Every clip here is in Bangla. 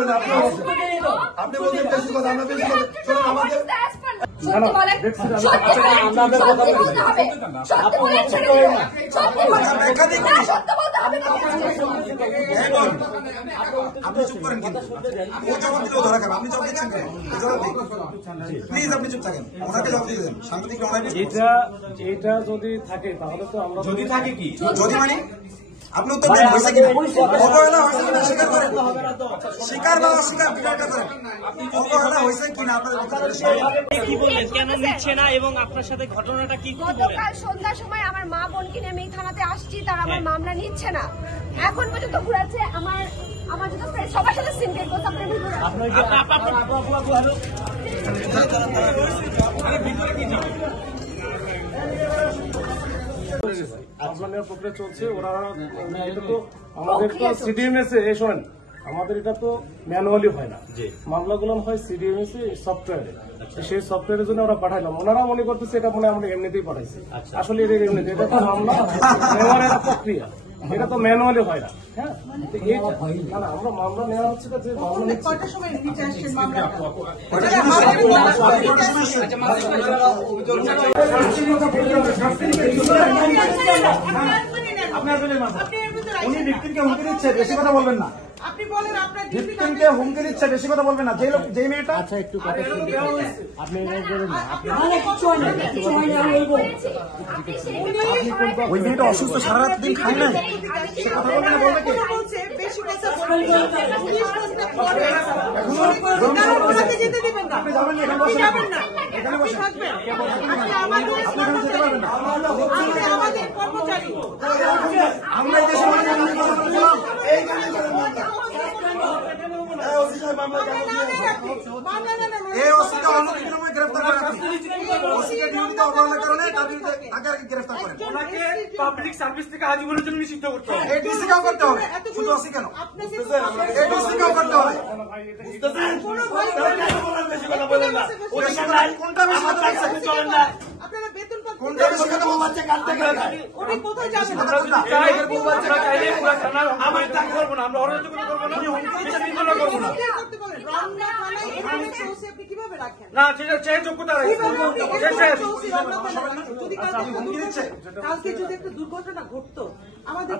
পারবেন না, আপনি বলছেন বেশি কথা, আমরা বেশি কথা শুনুন আমাদের আপনি চুপ করেন, কিন্তু ও জবাব দিলেও ধরা খাবে। আপনি জবাব দিচ্ছেন কেন? প্লিজ আপনি চুপ থাকেন, ওনাকে জবাব দিয়ে দেন। সাংবাদিক এটা যদি থাকে তাহলে তো আমরা, যদি থাকে কি, যদি মানে আপনি উত্তর দেন, হয়েছে কিনা, অবহেলা হয়েছে কিনা স্বীকার করেন, স্বীকার বা অস্বীকার কিভাবে করেন, অবহেলা হয়েছে কিনা আপনাদের কি বললেন, কেন নিচ্ছে না এবং আপনার সাথে ঘটনাটা কি? গতকাল সন্ধ্যার সময় আমার মা বোনকে নিয়ে আমি থানাতে আসছি, তারা আমার মামলা নিচ্ছে না, এখন পর্যন্ত ঘুরাচ্ছে। আমার যত ফ্রেন্ড সবার সাথে সিনক্রেট করছে। আপনার প্রক্রিয়া চলছে। ওরা এটা তো আমাদের তো সিডিএমএস এ শোনেন, আমাদের এটা তো ম্যানুয়ালি হয় না, মামলাগুলো হয় সিডিএমএস সফটওয়্যারে। সেই সফটওয়্যারের জন্য ওরা পাঠাইলাম, ওনারা মনে করতেছে এটা মনে হয় আমরা এমনিতেই পাঠাইছি। আসলে এটা এমনিতে, এটা তো মামলা নেওয়ার একটা প্রক্রিয়া, এটা তো ম্যানুয়ালি হয় না। হ্যাঁ, না আমরা মামলা নেওয়া হচ্ছে যে মামলা উনি ভিকটিমকে হুমকি দিচ্ছে, বেশি কথা বলবেন না। আপনি বলেন আপনার ভিকটিমকে হুমকি দিচ্ছে, বেশি কথা বলবেন না। যে মেয়েটা, আচ্ছা একটু কথা শুনুন, আপনি ওই মেয়েটা অসুস্থ, সারা রাত দিন খায় না, সে কথা বলবে না, বলবে কি? আপনি যাবেন না, এখানে বসেন, আপনি যেতে পারবেন না। আমরা এই দেশে এই ওসিকে অন্য বিক্রমে গ্রেফতার করেন, ওসিকে ডিউটিতে অবহেলার কারণে তার বিরুদ্ধে তাকে গ্রেফতার করেন। ওনাকে পাবলিক সার্ভিস থেকে আজীবনের জন্য নিষিদ্ধ করতে হবে। এডিসিকেও করতে হবে, শুধু ওসি কেন, এডিসিকেও করতে হবে। কোনটা বেশি কথা বলছেন? চলেন না, কোনটা বেশি কথা বলছেন? কাটতে গেলে আমরা চাকরি করবো না, আমরা অরাজক করবো না, করবো না। না, সেটা চেয়ে যোগ্যতা কালকে যদি একটা দুর্ঘটনা ঘটতো আমাদের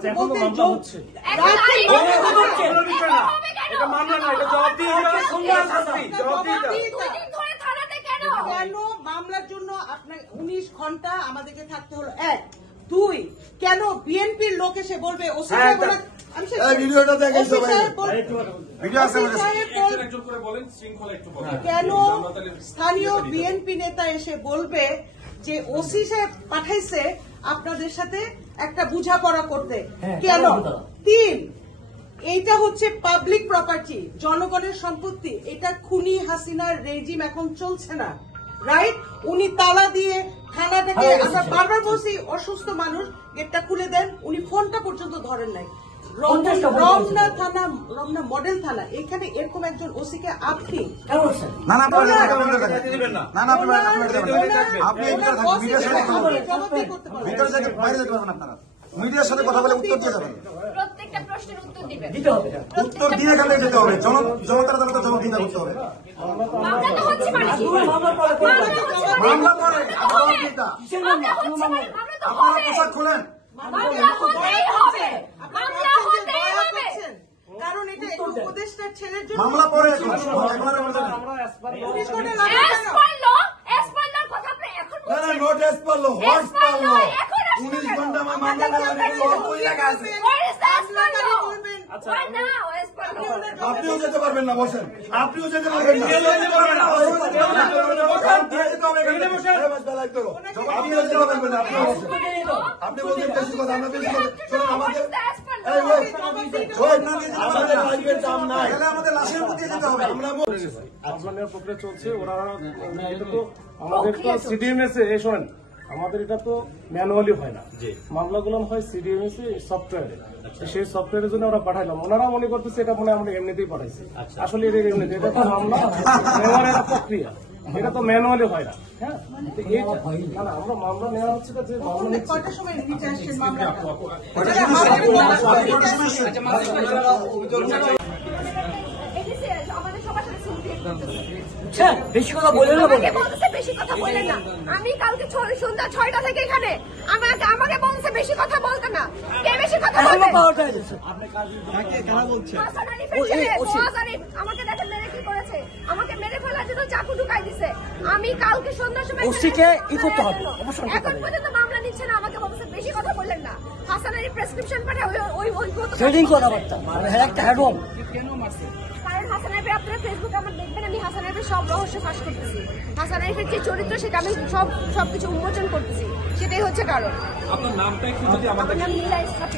মামলা না, এটা জবাব দিয়ে কেন মামলার জন্য আপনার 19 ঘন্টা আমাদেরকে থাকতে হলো? 1 2 কেন বিএনপির লোক এসে বলবে ওসি সাহেব, ভিডিওটা দেখেন সবাই, কেন স্থানীয় বিএনপি নেতা এসে বলবে যে ওসি সাহেব পাঠাইছে আপনাদের সাথে একটা বুঝাপড়া করতে? কেন? 3 এইটা হচ্ছে পাবলিক প্রপার্টি, জনগণের সম্পত্তি, এটা খুনি হাসিনার রেজিম এখন চলছে না, রাইট? উনি তালা দিয়ে থানাটাকে, আমরা বারবার বলছি অসুস্থ মানুষ গেটটা খুলে দেন, উনি ফোনটা পর্যন্ত ধরেন নাই। রমনা থানা, রমনা মডেল থানা, এখানে এরকম একজন ওসিকে আপনি মিডিয়ার সাথে কথা বলে উত্তর দিয়ে যাবেন, প্রত্যেকটা প্রশ্নের উত্তর দিবেন, উত্তর দিয়ে গেলে যেতে হবে, জনতার দ্বারা তো জবাব দিতে করতে হবে। মামলা তো হচ্ছে মানে মামলা করে আপনারা পোশাক খোলেন, কারণ এটা একটু উপদেষ্টার ছেলের জন্য মামলা পরে নোট এস পারলো, হর্স পারলো, 19 ঘন্টা মামলা আপনিও যেতে পারবেন না, বসেন, আপনিও যেতে পারবেন না, আপনিও যেতে পারবেন না, আপনি বলছেন বেশি কথা, আমরা বেশি কথা শুনুন আমাদের আমাদের লাশের প্রতি যেতে হবে। আপনার প্রক্রিয়া চলছে। ওরা এটা তো আমাদের তো সিডিএমএস এ শোনেন, আমাদের এটা তো ম্যানুয়ালি হয় না, মামলাগুলো হয় সিডিএমএস সফটওয়্যারে। সেই সফটওয়্যারের জন্য ওরা পাঠাইলাম, ওনারা মনে করতেছে এটা মনে হয় আমরা এমনিতেই পাঠাইছি। আসলে এটা এমনিতে, এটা তো মামলা নেওয়ার একটা প্রক্রিয়া, এটা তো ম্যানুয়ালি হয় না। হ্যাঁ, না আমরা মামলা নেওয়া হচ্ছে যে মামলা কয়টার সময় নিচে আসছেন মামলা? বেশি কথা বললেন না, আমাকে বলছে বেশি কথা বললেন না। আমি কালকে সন্ধ্যা 6টা থেকে এখানে, আমাকে বলছে বেশি কথা বলতে না। কে বেশি কথা বলবে? হাসান আরিফের ছেলে ফওয়াজ আরিফ আমাকে দেখেন মেরে কি করেছে, আমাকে মেরে ফেলার জন্য চাকু ঢুকাই দিছে। আমি কালকে সন্ধ্যার সময় ওসিকে ই করতে হবে, অবশ্যই করতে এখন হবে। পর্যন্ত মামলা নিচ্ছে না, আমাকে বলছে বেশি কথা বললেন না। হাসান আরিফ প্রেসক্রিপশন পাঠায় ওই ট্রেডিং কথাবার্তা, মানে হ্যাঁ একটা হ্যাডম। কারণ হাসান আরিফের আপনারা ফেসবুকে আমার দেখবেন, আমি হাসান আরিফের সব রহস্য ফাঁস করতেছি। হাসান আরিফের যে চরিত্র সেটা আমি সবকিছু উন্মোচন করতেছি, সেটাই হচ্ছে কারণ। আপনার নামটা একটু যদি আমার নাম নীলা ইসলাম।